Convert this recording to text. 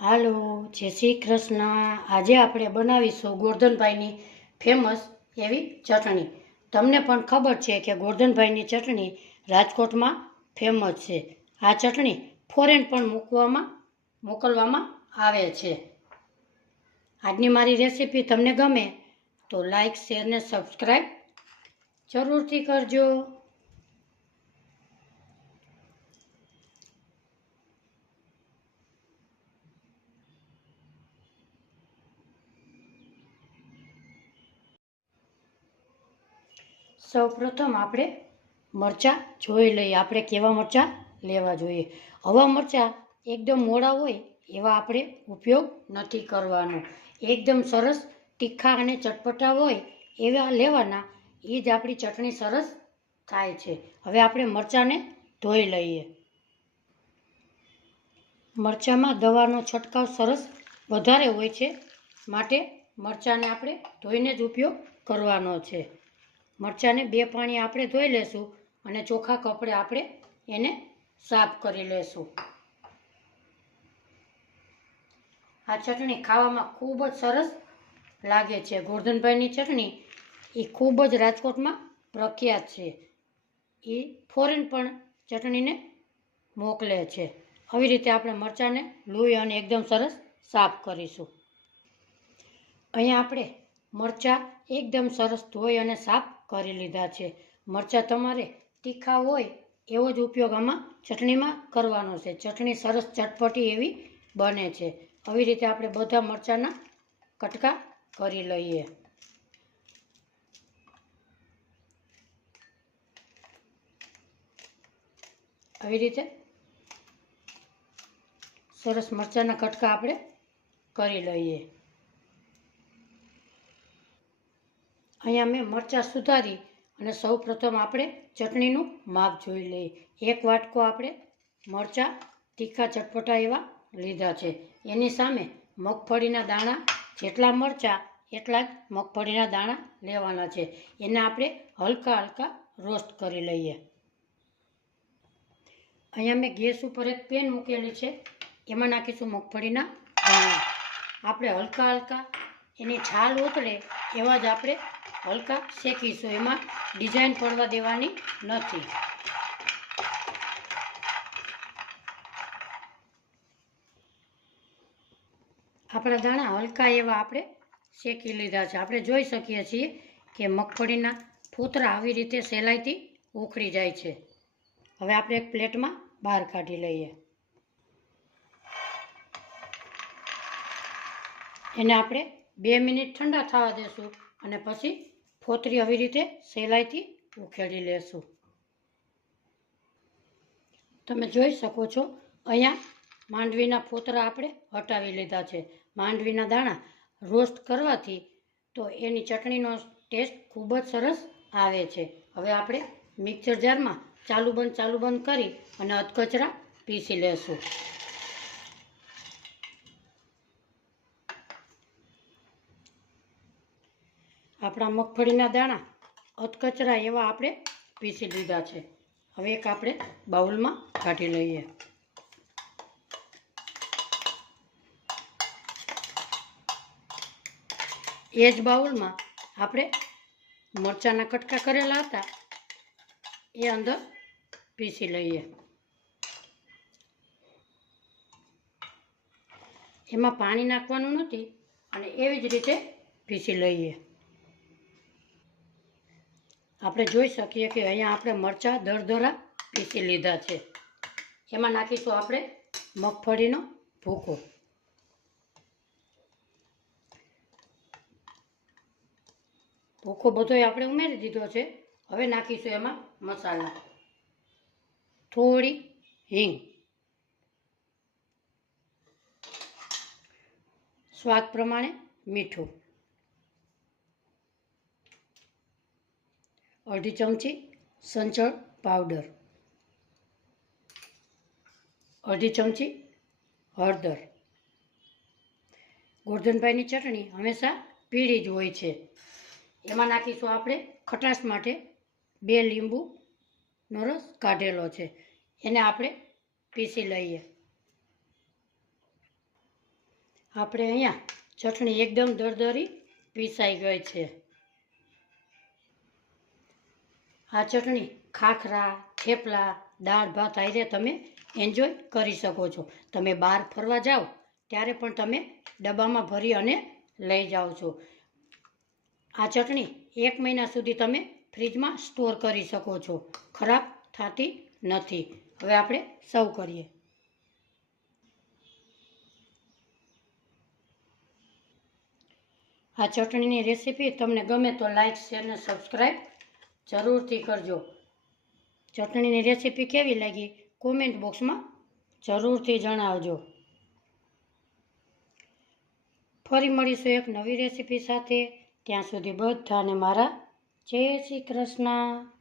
હાલો, જય શ્રી કૃષ્ણ. આજે આપણે બનાવીશું ગોરધનભાઈની ફેમસ એવી ચટણી. તમને પણ ખબર છે કે ગોરધનભાઈની ચટણી રાજકોટમાં ફેમસ છે. આ ચટણી ફોરેન પણ મોકલવામાં આવે છે. આજની મારી રેસીપી તમને ગમે તો લાઈક, શેર ને સબસ્ક્રાઈબ જરૂરથી કરજો. સૌ પ્રથમ આપણે મરચાં જોઈ લઈએ. આપણે કેવા મરચાં લેવા જોઈએ. આવા મરચાં એકદમ મોડા હોય એવા આપણે ઉપયોગ નથી કરવાનો. એકદમ સરસ તીખા અને ચટપટા હોય એવા લેવાના. એ જ આપણી ચટણી સરસ થાય છે. હવે આપણે મરચાંને ધોઈ લઈએ. મરચાંમાં દવાનો છંટકાવ સરસ વધારે હોય છે, માટે મરચાંને આપણે ધોઈને જ ઉપયોગ કરવાનો છે. મરચાંને 2 પાણી આપણે ધોઈ લેશું અને ચોખ્ખા કપડે આપણે એને સાફ કરી લેશું. આ ચટણી ખાવામાં ખૂબ જ સરસ લાગે છે. ગોરધનભાઈની ચટણી એ ખૂબ જ રાજકોટમાં પ્રખ્યાત છે. એ ફોરેન પણ ચટણીને મોકલે છે. આવી રીતે આપણે મરચાંને લોહી અને એકદમ સરસ સાફ કરીશું. અહીંયા આપણે મરચાં એકદમ સરસ ધોઈ અને સાફ કરી લીધા છે. મરચાં તમારે તીખા હોય એવો જ ઉપયોગ આમાં ચટણીમાં કરવાનો છે. ચટણી સરસ ચટપટી એવી બને છે. આવી રીતે આપણે બધા મરચાંના કટકા કરી લઈએ. આવી રીતે સરસ મરચાંના કટકા આપણે કરી લઈએ. અહીંયા મેં મરચાં સુધારી અને સૌ પ્રથમ આપણે ચટણીનું માપ જોઈ લઈએ. 1 વાટકો આપણે મરચાં તીખા ચટપટા એવા લીધા છે. એની સામે મગફળીના દાણા જેટલા મરચાં એટલા જ મગફળીના દાણા લેવાના છે. એને આપણે હલકા હલકા રોસ્ટ કરી લઈએ. અહીંયા મેં ગેસ ઉપર એક પેન મૂકેલી છે. એમાં નાખીશું મગફળીના દાણા. આપણે હલકા હલકા એની છાલ ઉતરે એવા જ આપણે હલકા શેકીશું. એમાં ડિઝાઇન પડવા દેવાની નથી. આપણા દાણા હલકા એવા આપણે શેકી લીધા છે. આપણે જોઈ શકીએ છીએ કે મગફળીના ફોતરા આવી રીતે સહેલાઈથી ઉખડી જાય છે. હવે આપણે એક પ્લેટમાં બહાર કાઢી લઈએ. એને આપણે 2 મિનિટ ઠંડા થવા દેશું અને પછી ફોતરી આવી રીતે સહેલાઈથી ઉખેડી લેશું. તમે જોઈ શકો છો અહીંયા માંડવીના ફોતરા આપણે હટાવી લીધા છે. માંડવીના દાણા રોસ્ટ કરવાથી તો એની ચટણીનો ટેસ્ટ ખૂબ જ સરસ આવે છે. હવે આપણે મિક્સર જારમાં ચાલુ બંધ કરી અને અધકચરા પીસી લેશું. આપણા મગફળીના દાણા અધકચરા એવા આપણે પીસી લીધા છે. હવે એક આપણે બાઉલમાં કાઢી લઈએ. એ જ બાઉલમાં આપણે મરચાંના કટકા કરેલા હતા એ અંદર પીસી લઈએ. એમાં પાણી નાખવાનું નથી અને એવી જ રીતે પીસી લઈએ. આપણે જોઈ શકીએ કે અહીંયા આપણે મરચાં દરદરા પીસી લીધા છે. એમાં નાખીશું આપણે મગફળીનો ભૂકો. ભૂકો બધોય આપણે ઉમેરી દીધો છે. હવે નાખીશું એમાં મસાલા. થોડી હિંગ, સ્વાદ પ્રમાણે મીઠું, અડધી ચમચી સંચળ પાવડર, અડધી ચમચી હળદર. ગોરધનભાઈની ચટણી હંમેશા પીળી જ હોય છે. એમાં નાખીશું આપણે ખટાશ માટે 2 લીંબુનો રસ કાઢેલો છે. એને આપણે પીસી લઈએ. આપણે અહીંયા ચટણી એકદમ દરદરી પીસાઈ ગઈ છે. આ ચટણી ખાખરા, થેપલા, દાળ ભાત હારે તમે એન્જોય કરી શકો છો. તમે બહાર ફરવા જાઓ ત્યારે પણ તમે ડબ્બામાં ભરી અને લઈ જાઓ છો. આ ચટણી 1 મહિના સુધી તમે ફ્રીજમાં સ્ટોર કરી શકો છો. ખરાબ થતી નથી. હવે આપણે સર્વ કરીએ. આ ચટણીની રેસીપી તમને ગમે તો લાઈક, શેર અને સબસ્ક્રાઈબ જરૂરથી કરજો. ચટણીની રેસીપી કેવી લાગી કોમેન્ટ બોક્સમાં જરૂરથી જણાવજો. ફરી મળીશું એક નવી રેસીપી સાથે. ત્યાં સુધી બધાને મારા જય શ્રી કૃષ્ણ.